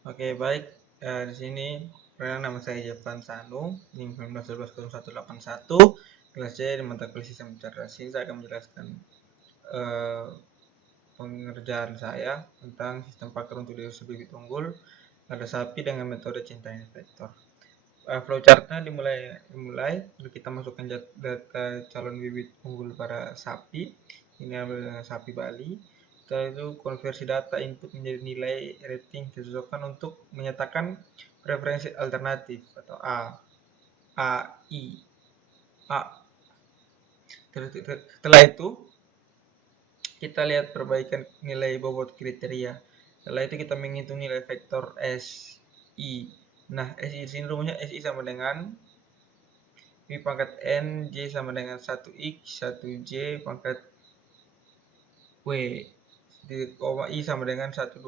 Oke, baik. Di sini perkenalkan, nama saya Jevan Sanu, NIM 19120181, kelas C di mata kuliah sistem cerdas. Ini saya akan menjelaskan eh, pengerjaan saya tentang sistem paker untuk distribusi bibit unggul pada sapi dengan metode cinta vektor. Flowchartnya dimulai lalu kita masukkan data calon bibit unggul para sapi. Ini ambil sapi Bali. Setelah itu konversi data input menjadi nilai rating disosokkan untuk menyatakan preferensi alternatif atau A, I, A. Setelah itu kita lihat perbaikan nilai bobot kriteria. Setelah itu kita menghitung nilai vektor SI. Nah, SI di sini rumusnya SI sama dengan I pangkat N, J sama dengan 1X, 1J pangkat W. Di koma I sama dengan 12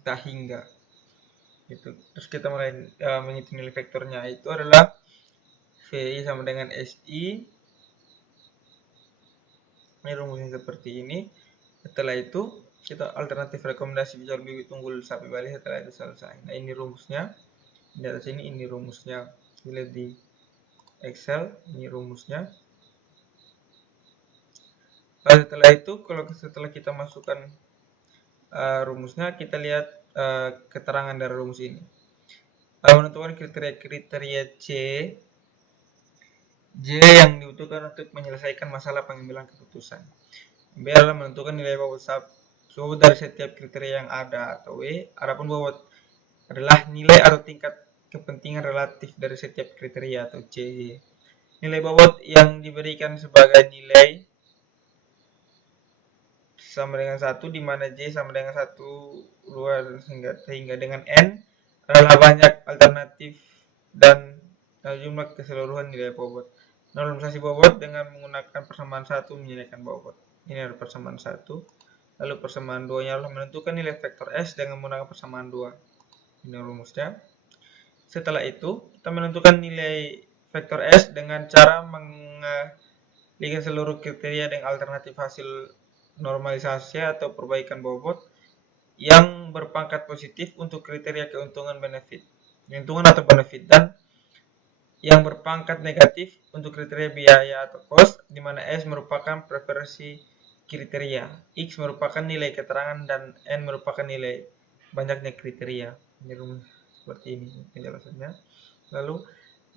tak hingga. Gitu. Terus kita mulai menghitung nilai vektornya. Itu adalah VI sama dengan SI. Ini rumusnya seperti ini. Setelah itu kita alternatif rekomendasi jual bibit unggul sapi Bali. Setelah itu selesai. Nah, ini rumusnya. Di atas ini rumusnya. Lihat di Excel, ini rumusnya. Setelah itu, kalau setelah kita masukkan rumusnya, kita lihat keterangan dari rumus ini. Menentukan kriteria J yang dibutuhkan untuk menyelesaikan masalah pengambilan keputusan. B adalah menentukan nilai bobot dari setiap kriteria yang ada atau W. Adapun bobot adalah nilai atau tingkat kepentingan relatif dari setiap kriteria atau C. Nilai bobot yang diberikan sebagai nilai sama dengan 1, di mana J sama dengan 1, 2 sehingga dengan N adalah banyak alternatif dan jumlah keseluruhan nilai bobot. Normalisasi bobot dengan menggunakan persamaan 1 menyediakan bobot. Ini adalah persamaan 1. Lalu persamaan 2-nya adalah menentukan nilai vektor S dengan menggunakan persamaan 2. Ini rumusnya. Setelah itu, kita menentukan nilai vektor S dengan cara mengalihkan seluruh kriteria dengan alternatif hasil normalisasi atau perbaikan bobot yang berpangkat positif untuk kriteria keuntungan atau benefit, dan yang berpangkat negatif untuk kriteria biaya atau cost, di mana S merupakan preferensi kriteria, X merupakan nilai keterangan, dan N merupakan nilai banyaknya kriteria. Ini rumus seperti ini penjelasannya. Lalu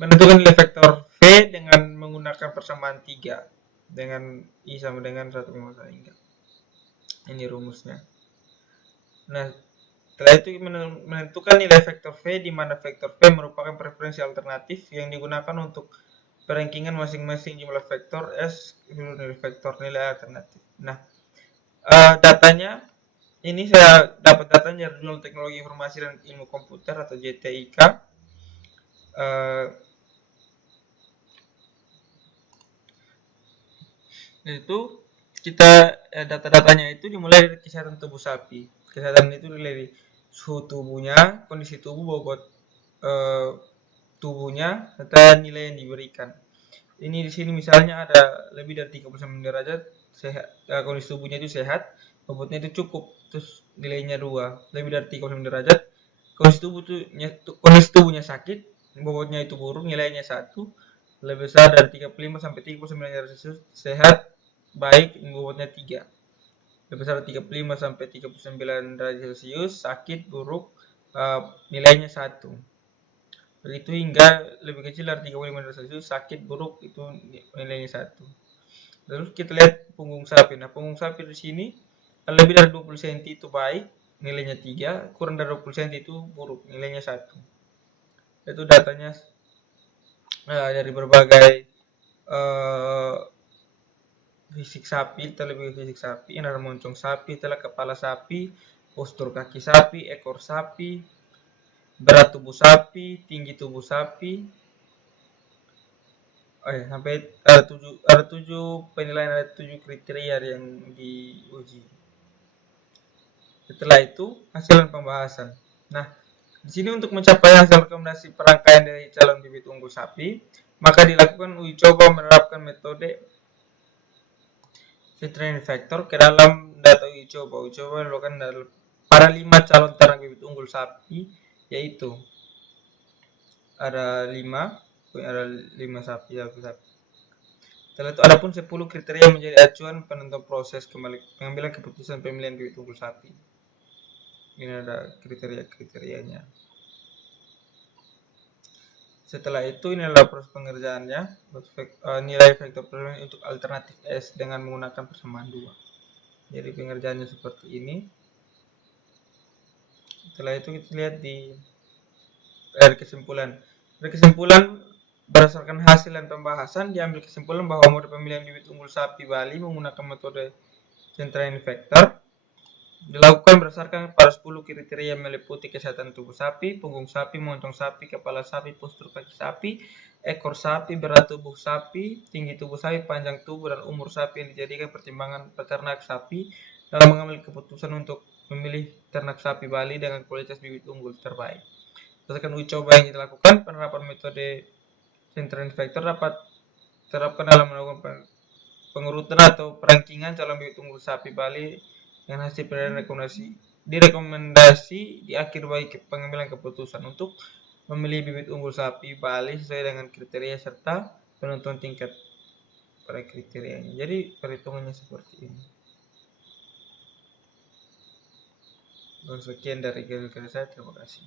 menentukan nilai vektor V dengan menggunakan persamaan 3 dengan I sama dengan 1,5 hingga. Ini rumusnya. Nah, setelah itu menentukan nilai vektor V, di mana vektor V merupakan preferensi alternatif yang digunakan untuk perankingan masing-masing jumlah vektor S nilai vektor nilai alternatif. Nah, datanya ini saya dapat datanya dari Jurnal Teknologi Informasi dan Ilmu Komputer atau JTIK. Itu kita data-datanya itu dimulai dari kesehatan tubuh sapi. Kesehatan itu dari suhu tubuhnya, kondisi tubuh, bobot tubuhnya, serta nilai yang diberikan. Ini di sini misalnya ada lebih dari 39 derajat, sehat, kondisi tubuhnya itu sehat, bobotnya itu cukup, terus nilainya 2. Lebih dari 39 derajat, kondisi tubuhnya sakit, bobotnya itu buruk, nilainya 1. Lebih besar dari 35 sampai 39 derajat Celcius, sehat, baik, bobotnya 3. Lebih besar dari 35 sampai 39 derajat Celcius, sakit, buruk, nilainya 1. Itu hingga lebih kecil dari 35 derajat Celcius, sakit, buruk, itu nilainya 1. Lalu kita lihat punggung sapi. Nah, punggung sapi di sini lebih dari 20 cm itu baik, nilainya 3, kurang dari 20 cm itu buruk, nilainya 1. Itu datanya dari berbagai fisik sapi, terlebih fisik sapi, ada moncong sapi, telah kepala sapi, postur kaki sapi, ekor sapi, berat tubuh sapi, tinggi tubuh sapi. Sampai ada 7 penilaian, ada 7 kriteria yang diuji. Setelah itu hasil pembahasan. Nah, di sini untuk mencapai hasil rekomendasi perangkaian dari calon bibit unggul sapi, maka dilakukan uji coba menerapkan metode fit training factor ke dalam data uji uji coba. Uji coba dilakukan pada 5 calon ternak bibit unggul sapi, yaitu ada 5 sapi, Setelah itu ada pun 10 kriteria menjadi acuan penentu proses pengambilan keputusan pemilihan bibit unggul sapi. Ini ada kriteria-kriterianya. Setelah itu, ini adalah proses pengerjaannya. Nilai vektor persamaan untuk alternatif S dengan menggunakan persamaan 2. Jadi pengerjaannya seperti ini. Setelah itu kita lihat dari kesimpulan. Dari kesimpulan, berdasarkan hasil dan pembahasan, diambil kesimpulan bahwa mode pemilihan bibit unggul sapi Bali menggunakan metode central vector dilakukan berdasarkan pada 10 kriteria meliputi kesehatan tubuh sapi, punggung sapi, montong sapi, kepala sapi, postur kaki sapi, ekor sapi, berat tubuh sapi, tinggi tubuh sapi, panjang tubuh, dan umur sapi yang dijadikan pertimbangan peternak sapi dalam mengambil keputusan untuk memilih ternak sapi Bali dengan kualitas bibit unggul terbaik. Berdasarkan uji coba yang dilakukan, penerapan metode central vector dapat diterapkan dalam melakukan pengurutan atau perankingan calon bibit unggul sapi Bali dengan hasil penilaian direkomendasi di akhir bagi pengambilan keputusan untuk memilih bibit unggul sapi Bali sesuai dengan kriteria serta penentuan tingkat pada kriterianya. Jadi perhitungannya seperti ini. Sekian dari saya, terima kasih.